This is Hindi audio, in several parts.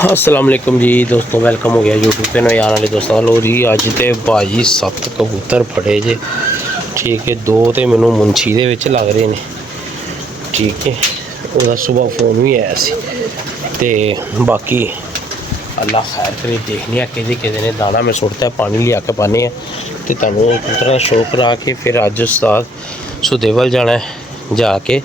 अस्सलाम वालेकुम जी दोस्तों, वेलकम हो गया यूट्यूब पे नए आने वाले दोस्तों। लो जी अज तो भाजी 7 कबूतर फड़े जे, ठीक है। 2 तो मैनू मुंशी दे विच लग रहे हैं, ठीक है। वह सुबह फोन भी आया सी ते बाकी अल्लाह खैर करे, देखने कि ने दाना मैं सुटता है, पानी लिया के पाने तो तुहानू कबूतरों का शौक करा के फिर अज उस्ताद सुदेवल जाना है, जाके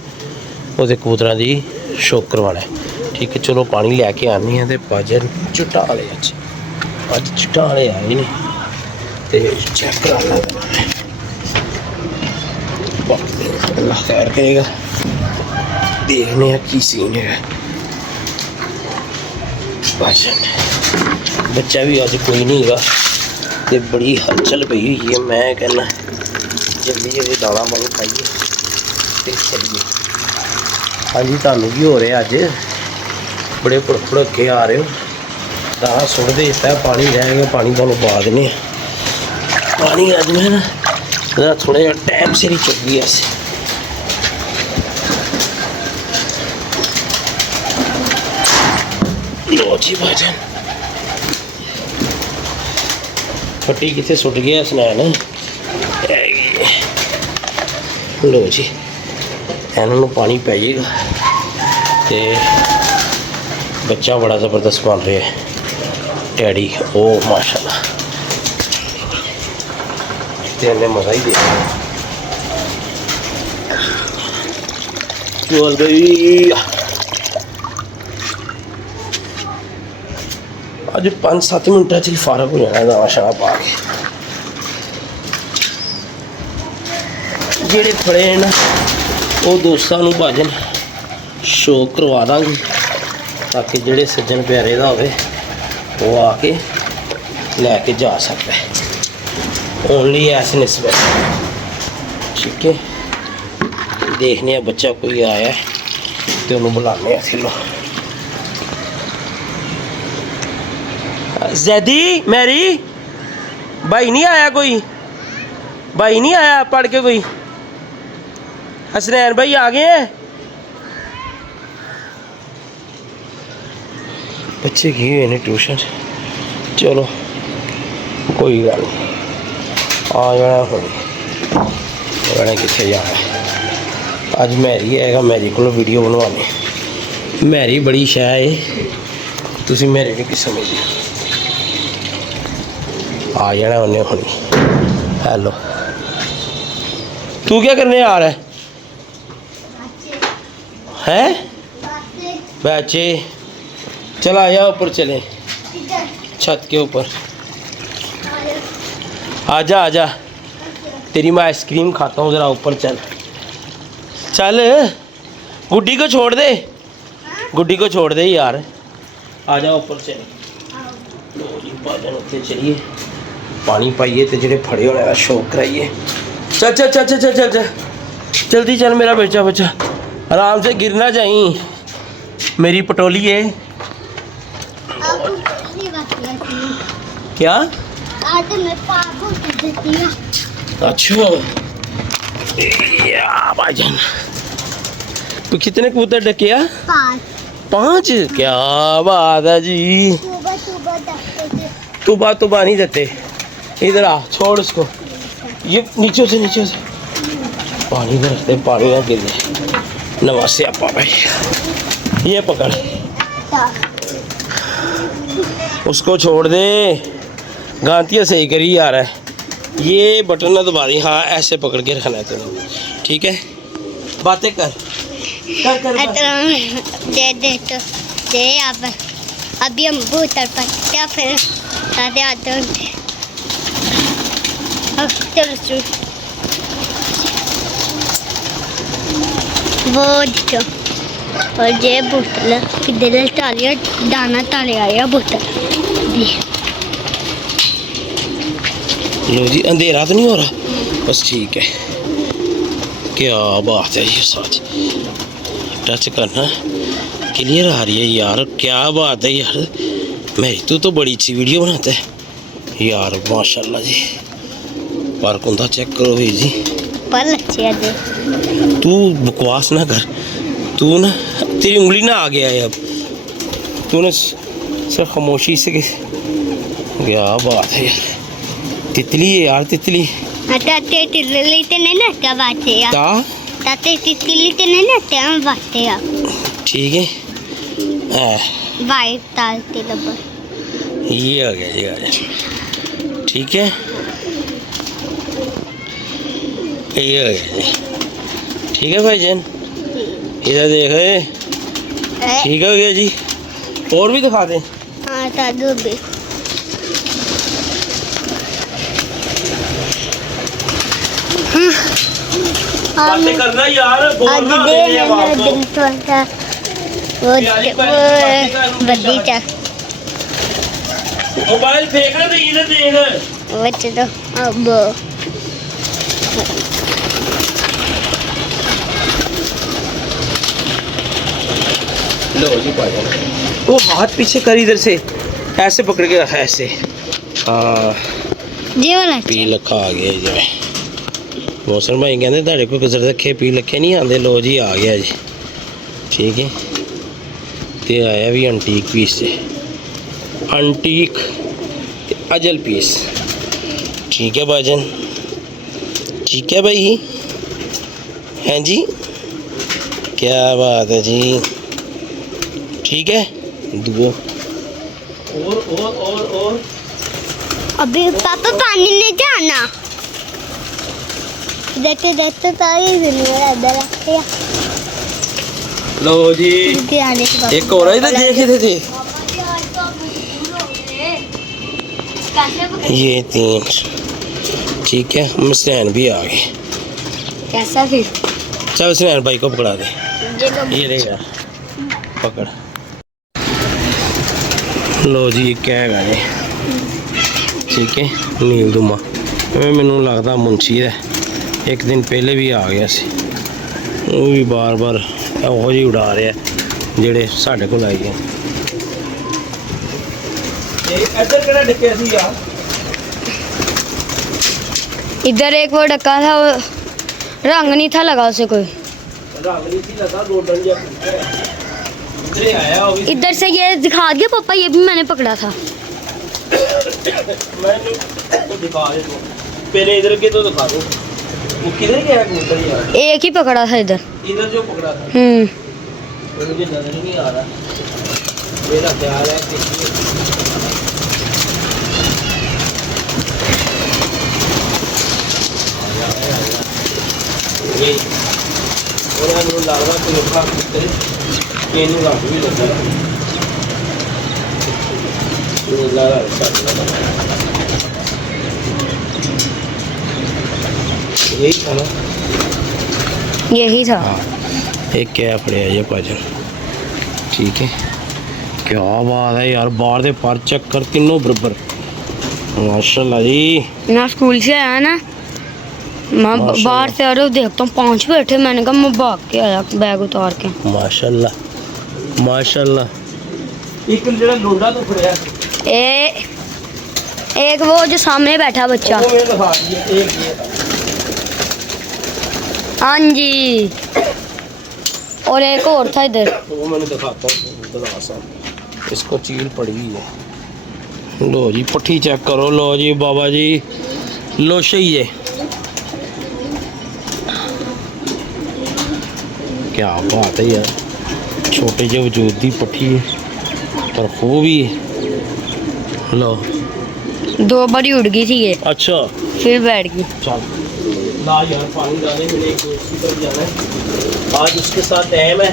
वो कबूतरों की शौक करवाना है, ठीक है। चलो पानी लैके आनी है तो भजन चुटाले अज चुटाले आए नहीं तो चेक कराना अल्लाह खैर करेगा। देखने की सीन है। भजन बच्चा भी अज कोई नहीं है तो बड़ी हलचल पई हुई है। मैं कहना जल्दी जल्दी दाना पानी खाइए तो चलिए। हाँ जी, तुहानू भी हो रहा अज बड़े भुड़के आ रहे हो, दाना सुट दे दिता है, पानी रहेगा, पानी तुहानू पा देने। पानी अज मैं ना थोड़ा जहा टाइम सिर ही चुक गया से। लो जी भाजन फटी कितने सुट गया स्नैन। लो जी इन्हों पानी पै जाएगा तो बच्चा बड़ा ज़बरदस्त बन रहा है। डैडी ओ माशाल्लाह तो इन्हें मज़ा ही दिया। चल गई अज 5-7 मिनटा च फारग हो जाना दाना शाना पा के। जेड़े फड़े हैं ना वो दोस्तों को भाजन शौक करवा देंगे ताकि जेड़े सज्जन प्यारे का होवे वो आके लैके जा सकता है। ओनली ऐसे निस्बत, ठीक है। देखने बच्चा कोई आया तो उन्होंने बुलाने फिर। जैदी मैरी भाई नहीं आया, कोई भाई नहीं आया पढ़ के, कोई हसनैन भाई आ गए हैं। बच्चे गए हुए ट्यूशन, चलो कोई गल नहीं, आ जाना हो कितने जाना है। अज मैरी आएगा, मैरी को वीडियो बनवाने। मैरी बड़ी शह है, तुम मैरी नहीं कि समझते। आ जाना उन्हें होनी। हेलो तू क्या करने आ रहा है? बच्चे चल आ जा, ऊपर चले छत के ऊपर। आजा आजा, तेरी मैं आइसक्रीम खाता हूँ, ज़रा ऊपर चल चल। गुड्डी को छोड़ दे, गुड्डी को छोड़ दे यार, आजा ऊपर चले। उत्ते चलिए पानी पाइए तो जेडे फड़े होने का शौक कराइए। चल चल चल चल चल चल चल जल्दी चल मेरा बच्चा, बच्चा आराम से गिरना चाहिए। मेरी पटोली है क्या? अच्छा भाईजान, तो कितने कबूतर डके? 5। क्या बात है जी। तुबा नहीं देते। इधर आ, छोड़ उसको, ये नीचे से पानी में रखते, पानी ना गिर जाए। नवासे आपा भाई ये पकड़, उसको छोड़ दे, गांतिया सही करी आ रहा है। ये बटन ना दबा दी, हाँ ऐसे पकड़ के रखना है तुमने, ठीक है। बातें कर दे दे तो दे। अब अभी हम भूतर पत्ते फिर सारे आते होंगे। चलो वो देखो, और ये बोतल किधर डालिया, दाना डाले आया बोतल। लो जी अंधेरा तो नहीं हो रहा, बस ठीक है। क्या बात है, ये साथ टच करना क्लियर आ रही है यार, क्या बात है यार। मेरी तो बड़ी अच्छी वीडियो बनाता है यार, माशाल्लाह जी। पर कुंदा चेक करो वीर जी, पर अच्छी है। तू बकवास ना कर, तू ना तेरी उंगली ना आ गया है अब, तूने सिर्फ खामोशी से क्या बात है यार। तितली है यार, तितली। ताते तितली ते नहीं ना क्या बात है यार। ताते तितली ते नहीं ना क्या बात है यार। ठीक है। वाइट तालते लबर। ये आ गया, ये आ गया। ठीक है, ये आ गया। ठीक है भाईजान, इधर देख। ठीक हो गया जी। और भी दिखा दें। हाँ दादू भी। बातें करना यार, बोलना वो बगीचा मोबाइल फेंक रहे थे, इधर देख। वो चलो अब लो जी भाईजान, वो हाथ पीछे कर, इधर से ऐसे पकड़ के रखा है, ऐसे। हाँ जी वाला पी लखा आ गया जी। मौसम भाई कहते ਤੁਹਾਡੇ कोई गुजर रखे पी लखे नहीं आते। लो जी आ गया जी। ठीक है, ते आया भी अंटीक पीस से, अंटीक अजल पीस। ठीक है भाईजान, ठीक है भाई। हैं जी, क्या बात है जी। ठीक है, दुओ और अभी पापा पानी नहीं जाना। देखते तारी दुनिया इधर रखे। लो जी, एक और इधर देख इधर देख। ये 3। ठीक है, मसैन भी आ गए। कैसा फिर? चल मसैन भाई को पकड़ा दे। ये रहेगा, पकड़। लो जी, क्या है जी। ठीक है, नील दुमा मैनू लगता मुंशी है। एक दिन पहले भी आ गया सी, वो भी बार बार ओहो जी उड़ा रहा है जेड़े साढ़े को आई है। इधर एक वो डक्का था, वो रंग नहीं था लगा उसे कोई। रंग नहीं थी लगा, गोल्डन जैसा आया। इधर से ये दिखा दिया पापा, ये भी मैंने पकड़ा था। मैंने तो दिखा दे दो पहले, इधर के तो दिखा दो। वो किधर गया कबूतर यार? एक ही पकड़ा था इधर जो पकड़ा था। मुझे नजर ही नहीं आ रहा। मेरा ख्याल है कि ये और मुझे लग रहा कि लोग कबूतर ये नहीं लग भी लगा। मुझे लग रहा यही था ना? यही था। हाँ, एक क्या पड़े ये भाजन। ठीक है, क्या बात है यार। बाहर दे पर चक्कर तीनों बराबर, माशाल्लाह जी। मैं स्कूल से आया ना, मैं बाहर से आ रहा हूँ, देखता हूँ 5 बैठे। मैंने कहा मैं भाग के आया बैग उतार के। माशाल्लाह माशाल्लाह। एक जरा लोंडा तो फड़या, एक वो जो सामने बैठा बच्चा। वो मैंने दिखा दिया एक ये। हाँ जी, और एक और था इधर। वो मैंने दिखाता हूँ, इसको चील पड़ी है। लो जी पट्टी चेक करो। लो जी बाबा जी, लो सही है। क्या बात है यार, छोटे जो वजूद की पट्टी है पर खूबी है। लो 2 बारी उड़ गई थी ये, अच्छा फिर बैठ गई। चल ला यार, पानी डाले। मैंने एक दोस्त की तरफ जाना है आज, उसके साथ टाइम है।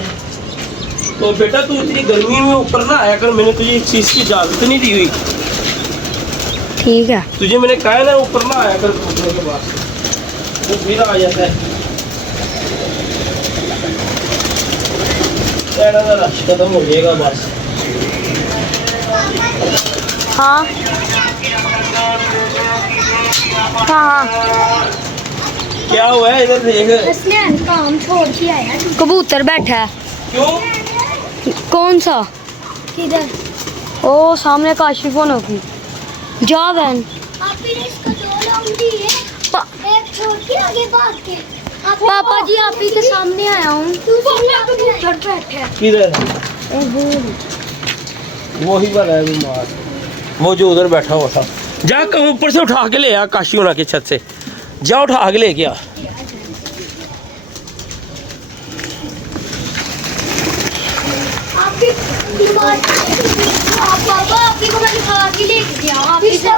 तो बेटा तू इतनी गर्मी में ऊपर ना आया कर, मैंने तुझे इस चीज़ की इजाज़त नहीं दी हुई। ठीक है, तुझे मैंने कहा ना ऊपर ना आया कर कूदने के बाद, वो फिर आ जाता है। रश खत्म हो जाएगा बस। हाँ हाँ, क्या हुआ है इधर देख। काम छोड़ के आया। कबूतर बैठा है। क्यों? कौन सा? किधर? ओ सामने काशिफ होगी। जा बहन। पापा जी आप ही के सामने आया हूँ। किधर? वही वाला है बीमार, वो जो उधर बैठा हुआ था। जा कहीं ऊपर से उठा के ले आ, काशी होना की छत से जा उठा के ले गया।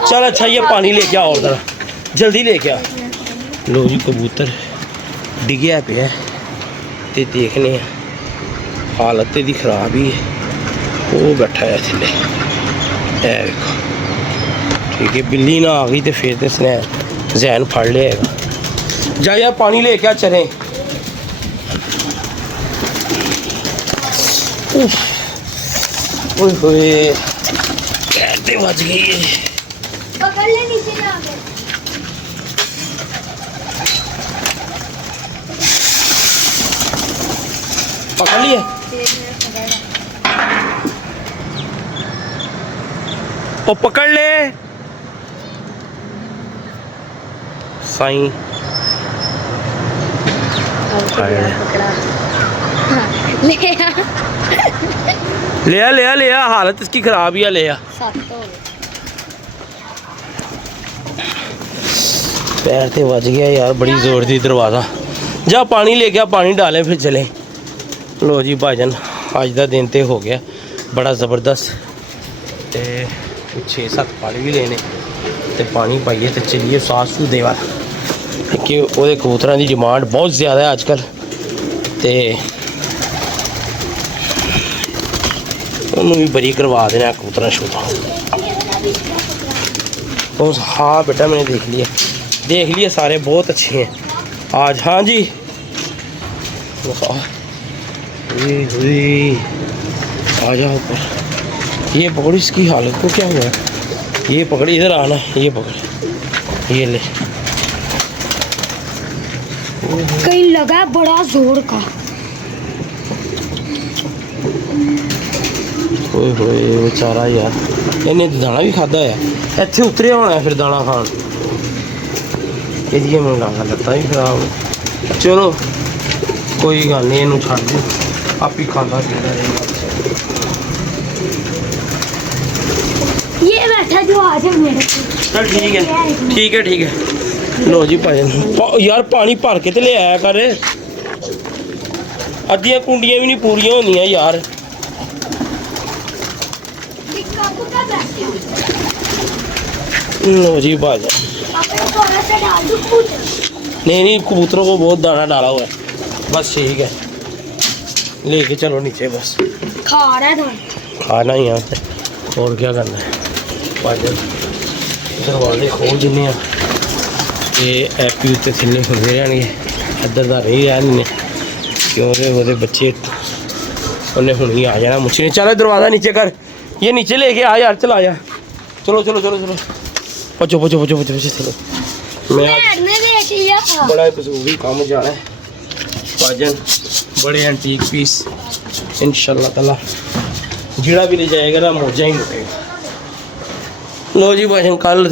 चल अच्छा ये पानी लेके आओ जरा, जल्दी लेके आ। लो जी कबूतर डिगया पे ते देखने हालत दी खराब ही है। वो बैठा है थले देखो, ठीक है। बिल्ली ना आ गई तो फिर तो इसने जहन फड़ लिया। जा यार पानी लेके आ चले। ओए होए कैसे बच गई। पकड़ ले नीचे ना आके। पकड़ लिए ओ पकड़ ले साईं। ले आ हालत इसकी खराब ही है। ले आ पैर ते बज गया यार, बड़ी जोर दी दरवाज़ा। जा पानी लेके आ, पानी डालें फिर चलें। लो जी भाईजान अज का दिन तो हो गया बड़ा ज़बरदस्त, तो 6-7 पानी भी लेने तो पानी पाइए तो चलिए सास सू देवा कि वो कबूतरों की डिमांड बहुत ज़्यादा है अजकल। तो उन्होंने भी बरी करवा देना कबूतर शूतर। हाँ बेटा मैंने देख लिया सारे बहुत अच्छे हैं आज। हाँ जी आ जाओ ऊपर। ये पकड़, इसकी हालत को क्या हुआ। ये पकड़, इधर आना, ये पकड़, ये ले। कहीं लगा बड़ा जोर का। ओए होए बेचारा यार, इन्हें तो दाना भी खादा है। इत्थे उतरे होना है फिर दाना खान। ये मैं लगा लत्ता भी खराब। चलो कोई गल नहीं, इनू छड़ दो आप ही खाता पीता रहेगा। ये बैठा जो आज मेरे। चल ठीक है। लो जी भाई यार पानी भर के तो ले आया कर, अद्धियां कुंडियां भी नहीं पूरियां होंदियां यार। लो जी भाई नहीं कबूतरों को बहुत दाना डाला हुआ है, बस ठीक है। लेके चलो नीचे, बस खा रहा है दाना। खाना ही यहाँ से और क्या करना है। दरवाजे खोल दिने ये ऐपी उत्ते थल्ले खुलते रहने, इधर का नहीं रहने क्योंकि वो बच्चे उन्हें हुण ही आ जाना मुझे ने। चलो दरवाज़ा नीचे कर, ये नीचे लेके आ यार, चला जा। चलो पचो चलो। मैं बड़ा जरूरी काम जाना है भाजन, बड़े एंटीक पीस इंशाल्लाह ताला जिड़ा भी ले जाएगा ना मौजा ही लुटेगा। लो जी भाजन कल